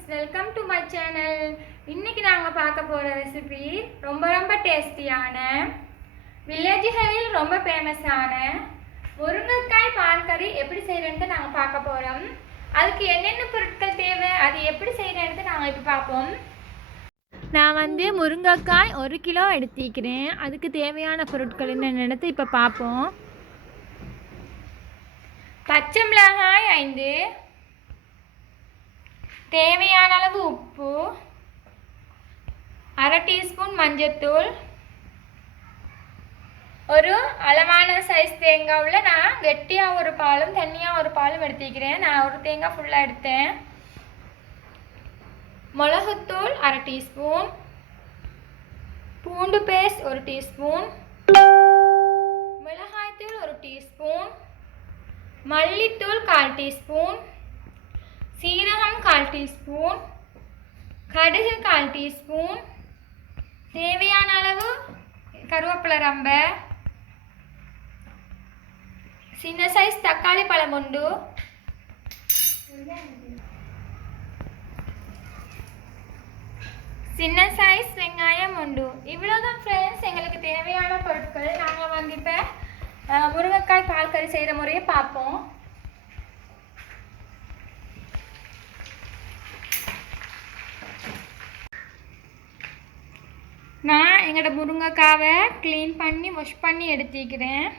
friends, welcome to my channel. இன்னைக்கு நாங்க பார்க்க போற ரெசிபி ரொம்ப டேஸ்டியான வில்லேஜ்களில் ரொம்ப ஃபேமஸான முருங்கைக்காய் பால் கறி எப்படி செய்யறதுன்னு நாங்க பார்க்க போறோம். அதுக்கு என்னென்ன பொருட்கள் தேவை, அது எப்படி செய்யறதுன்னு நாங்க இப்ப பார்ப்போம். நான் முருங்கைக்காய் 1 கிலோ எடுத்துக்கிறேன். அதுக்கு தேவையான பொருட்கள் என்னென்னு இப்ப பார்ப்போம். பச்சை மிளகாய் 5, தேவையான அளவு உப்பு, 1/2 டீஸ்பூன் மஞ்சள்தூள், ஒரு அளவான சைஸ் தேங்காவில் நான் கெட்டியாக ஒரு பாலும் தண்ணியாக ஒரு பாலும் எடுத்துக்கிறேன். நான் ஒரு தேங்காய் ஃபுல்லாக எடுத்தேன். மிளகுத்தூள் 1/2 டீஸ்பூன், பூண்டு பேஸ்ட் 1 டீஸ்பூன், மிளகாய்த்தூள் 1 டீஸ்பூன், மல்லித்தூள் 1/4 டீஸ்பூன், சீரகம் 1/4 டீஸ்பூன், கடுகு 1/4 டீஸ்பூன், தேவையான அளவு கருவேப்பிலை ரம்பை, சின்ன சைஸ் தக்காளி பழம் உண்டு, சின்ன சைஸ் வெங்காயம் உண்டு. இவ்வளோதான் ஃப்ரெண்ட்ஸ் எங்களுக்கு தேவையான பொருட்கள். நாங்கள் இப்போ முருங்கைக்காய் பால் கறி செய்கிற முறையை பார்ப்போம். நான் எங்களோட முருங்கைக்காவை க்ளீன் பண்ணி வாஷ் பண்ணி எடுத்துக்கிறேன்.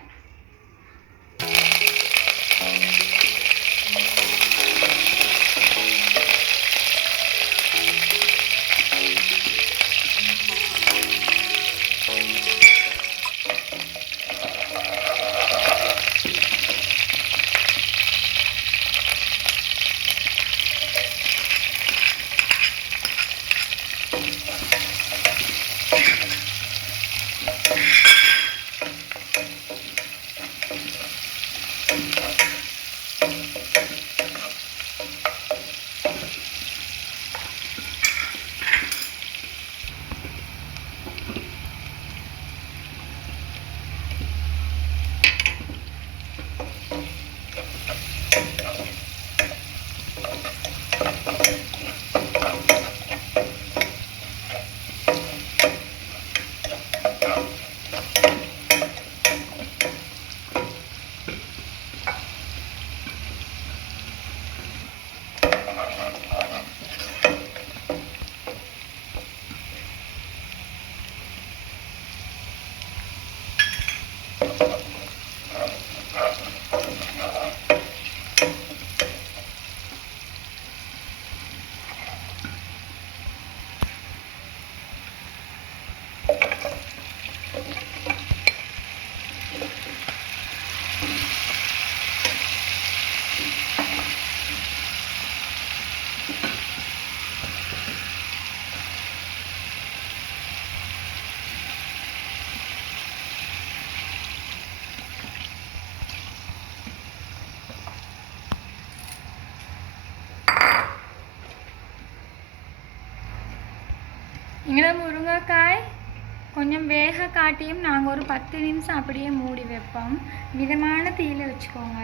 எங்களோட முருங்கைக்காய் கொஞ்சம் வேக காட்டியும் நாங்கள் ஒரு 10 நிமிஷம் அப்படியே மூடி வைப்போம். மிதமான தீயில வச்சுக்கோங்க.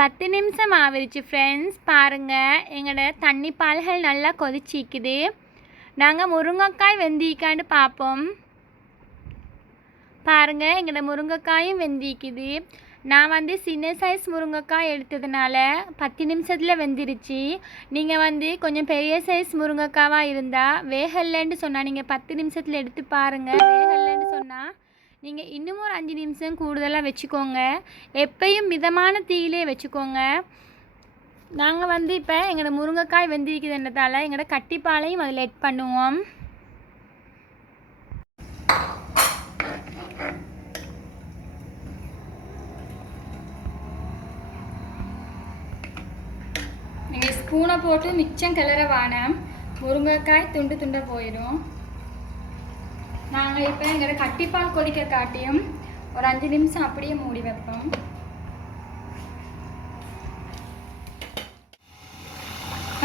பத்து நிமிஷம் ஆகிருச்சு ஃப்ரெண்ட்ஸ். பாருங்கள், எங்களோட தண்ணி பால்கள் நல்லா கொதிச்சிக்குது. நாங்கள் முருங்கைக்காய் வெந்திக்கான்னு பார்ப்போம். பாருங்கள், எங்களோட முருங்கைக்காயும் வெந்திக்குது. நான் சின்ன சைஸ் முருங்கைக்காய் எடுத்ததுனால 10 நிமிஷத்தில் வெந்துருச்சு. நீங்கள் கொஞ்சம் பெரிய சைஸ் முருங்கைக்காவாக இருந்தால் வேகலைன்னு சொன்னால் நீங்கள் 10 நிமிஷத்தில் எடுத்து பாருங்கள். வேகலைன்னு சொன்னால் நீங்கள் இன்னும் ஒரு 5 நிமிஷம் கூடுதலாக வச்சுக்கோங்க. எப்பயும் மிதமான தீயிலே வச்சுக்கோங்க. நாங்கள் இப்போ எங்களோட முருங்கைக்காய் வெந்திருக்குதுன்றதால எங்களோட கட்டிப்பாலையும் அதில் ஆட் பண்ணுவோம். நீங்கள் ஸ்பூனை போட்டு மிச்சம் கிளற வேணாம், முருங்கைக்காய் துண்டு துண்டாக போயிடும். நாங்கள் இப்போ எங்களோட கட்டிப்பால் கொதிக்க காட்டியும் ஒரு 5 நிமிஷம் அப்படியே மூடி வைப்போம்.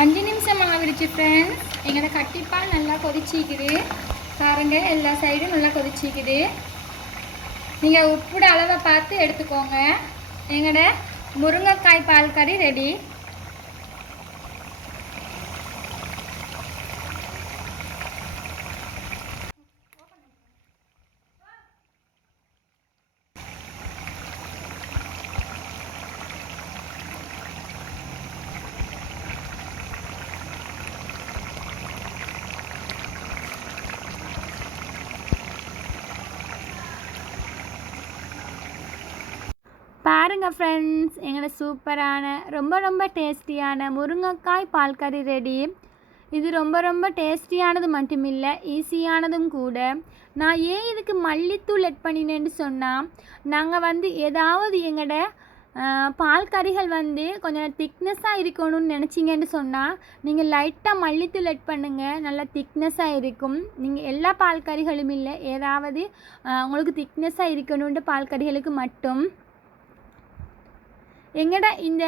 5 நிமிஷம் ஆகிடுச்சு ஃப்ரெண்ட்ஸ். எங்களோட கட்டிப்பால் நல்லா கொதிச்சிக்குது பாருங்க, எல்லா சைடும் நல்லா கொதிச்சிக்குது. நீங்கள் உப்போட அளவை பார்த்து எடுத்துக்கோங்க. எங்களோட முருங்கைக்காய் பால் கறி ரெடி. பாருங்கள் ஃப்ரெண்ட்ஸ், எங்களோட சூப்பரான ரொம்ப ரொம்ப டேஸ்டியான முருங்கைக்காய் பால் கறி ரெடி. இது ரொம்ப ரொம்ப டேஸ்டியானது மட்டுமில்லை, ஈஸியானதும் கூட. நான் ஏன் இதுக்கு மல்லித்தூள் எட் பண்ணினேன்னு சொன்னால், நாங்கள் ஏதாவது எங்களோட பால் கறிகள் கொஞ்சம் திக்னஸாக இருக்கணும்னு நினச்சிங்கன்னு சொன்னால் நீங்கள் லைட்டாக மல்லித்தூள் எட் பண்ணுங்கள், நல்லா திக்னஸாக இருக்கும். நீங்கள் எல்லா பால் கறிகளும் இல்லை, ஏதாவது உங்களுக்கு திக்னஸாக இருக்கணுன்ட்டு பால் கறிகளுக்கு மட்டும். எங்கட இந்த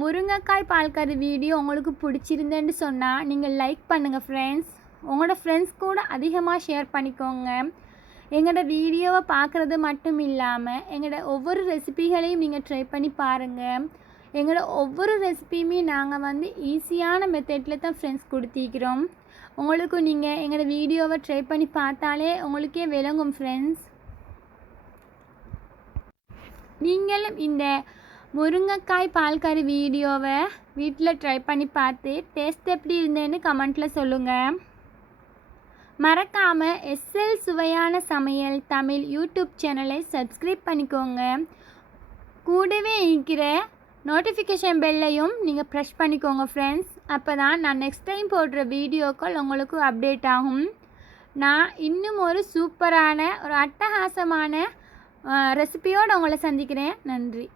முருங்கைக்காய் பால் கறி வீடியோ உங்களுக்கு பிடிச்சிருந்தேன்னு சொன்னால் நீங்கள் லைக் பண்ணுங்கள் ஃப்ரெண்ட்ஸ். உங்களோட ஃப்ரெண்ட்ஸ் கூட அதிகமாக ஷேர் பண்ணிக்கோங்க. எங்களோட வீடியோவை பார்க்குறது மட்டும் இல்லாமல் எங்களோட ஒவ்வொரு ரெசிபிகளையும் நீங்கள் ட்ரை பண்ணி பாருங்கள். எங்களோட ஒவ்வொரு ரெசிபியுமே நாங்கள் ஈஸியான மெத்தடில் தான் ஃப்ரெண்ட்ஸ் கொடுத்திக்கிறோம். உங்களுக்கு நீங்கள் எங்களோட வீடியோவை ட்ரை பண்ணி பார்த்தாலே உங்களுக்கே விளங்கும் ஃப்ரெண்ட்ஸ். நீங்களும் இந்த முருங்கைக்காய் பால் கறி வீடியோவை வீட்டில் ட்ரை பண்ணி பார்த்து டேஸ்ட் எப்படி இருந்தேன்னு கமெண்ட்டில் சொல்லுங்கள். மறக்காமல் எஸ்எல் சுவையான சமையல் தமிழ் யூடியூப் சேனலை சப்ஸ்கிரைப் பண்ணிக்கோங்க. கூடவே இருக்கிற நோட்டிஃபிகேஷன் பெல்லையும் நீங்கள் ப்ரெஸ் பண்ணிக்கோங்க ஃப்ரெண்ட்ஸ். அப்போ தான் நான் நெக்ஸ்ட் டைம் போடுற வீடியோக்கள் உங்களுக்கு அப்டேட் ஆகும். நான் இன்னும் ஒரு சூப்பரான ஒரு அட்டகாசமான ரெசிபியோடு உங்களை சந்திக்கிறேன். நன்றி.